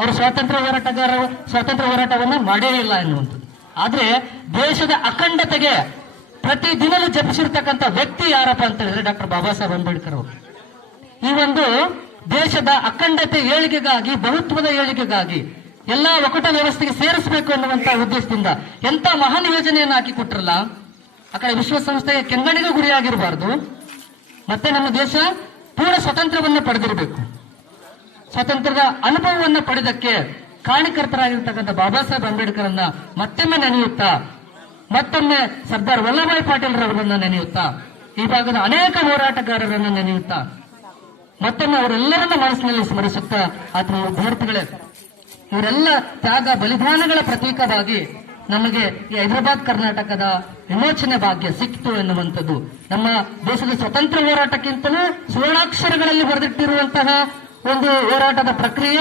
ಅವರು ಸ್ವಾತಂತ್ರ್ಯ ಹೋರಾಟವನ್ನ ಮಾಡೇ ಇಲ್ಲ ಎನ್ನುವಂಥದ್ದು. ಆದ್ರೆ ದೇಶದ ಅಖಂಡತೆಗೆ ಪ್ರತಿ ದಿನಲೂ ಜಪಿಸಿರ್ತಕ್ಕಂಥ ವ್ಯಕ್ತಿ ಯಾರಪ್ಪ ಅಂತ ಹೇಳಿದ್ರೆ ಡಾಕ್ಟರ್ ಬಾಬಾ ಸಾಹೇಬ್ ಅಂಬೇಡ್ಕರ್ ಅವರು. ಈ ಒಂದು ದೇಶದ ಅಖಂಡತೆ ಏಳಿಗೆಗಾಗಿ, ಬಹುತ್ವದ ಏಳಿಗೆಗಾಗಿ, ಎಲ್ಲಾ ಒಕ್ಕೂಟ ವ್ಯವಸ್ಥೆಗೆ ಸೇರಿಸಬೇಕು ಎನ್ನುವಂತ ಉದ್ದೇಶದಿಂದ ಎಂತ ಮಹಾನ್ ಯೋಜನೆಯನ್ನು ಹಾಕಿಕೊಟ್ರಲ್ಲ. ಆ ಕಡೆ ವಿಶ್ವಸಂಸ್ಥೆಯ ಕೆಂಗಣಿಗೂ ಗುರಿಯಾಗಿರಬಾರದು, ಮತ್ತೆ ನಮ್ಮ ದೇಶ ಪೂರ್ಣ ಸ್ವಾತಂತ್ರ್ಯವನ್ನು ಪಡೆದಿರಬೇಕು. ಸ್ವಾತಂತ್ರ್ಯದ ಅನುಭವವನ್ನು ಪಡೆದಕ್ಕೆ ಕಾರಣಕರ್ತರಾಗಿರ್ತಕ್ಕಂಥ ಬಾಬಾ ಸಾಹೇಬ್ ಅಂಬೇಡ್ಕರ್ ಅನ್ನ ಮತ್ತೊಮ್ಮೆ ನೆನೆಯುತ್ತಾ, ಮತ್ತೊಮ್ಮೆ ಸರ್ದಾರ್ ವಲ್ಲಭಾಯ್ ಪಾಟೀಲ್ ರವರನ್ನ ನೆನೆಯುತ್ತಾ, ಈ ಭಾಗದ ಅನೇಕ ಹೋರಾಟಗಾರರನ್ನ ನೆನೆಯುತ್ತಾ, ಮತ್ತೊಮ್ಮೆ ಅವರೆಲ್ಲರನ್ನ ಮನಸ್ಸಿನಲ್ಲಿ ಸ್ಮರಿಸುತ್ತಾ, ಆತ್ಮ ವಿದ್ಯಾರ್ಥಿಗಳೇ, ಇವರೆಲ್ಲ ತ್ಯಾಗ ಬಲಿದಾನಗಳ ಪ್ರತೀಕವಾಗಿ ನಮಗೆ ಈ ಹೈದರಾಬಾದ್ ಕರ್ನಾಟಕದ ವಿಮೋಚನೆ ಭಾಗ್ಯ ಸಿಕ್ತು ಎನ್ನುವಂಥದ್ದು ನಮ್ಮ ದೇಶದ ಸ್ವತಂತ್ರ ಹೋರಾಟಕ್ಕಿಂತಲೂ ಸುವರ್ಣಾಕ್ಷರಗಳಲ್ಲಿ ಬರೆದಿಟ್ಟಿರುವಂತಹ ಒಂದು ಹೋರಾಟದ ಪ್ರಕ್ರಿಯೆ.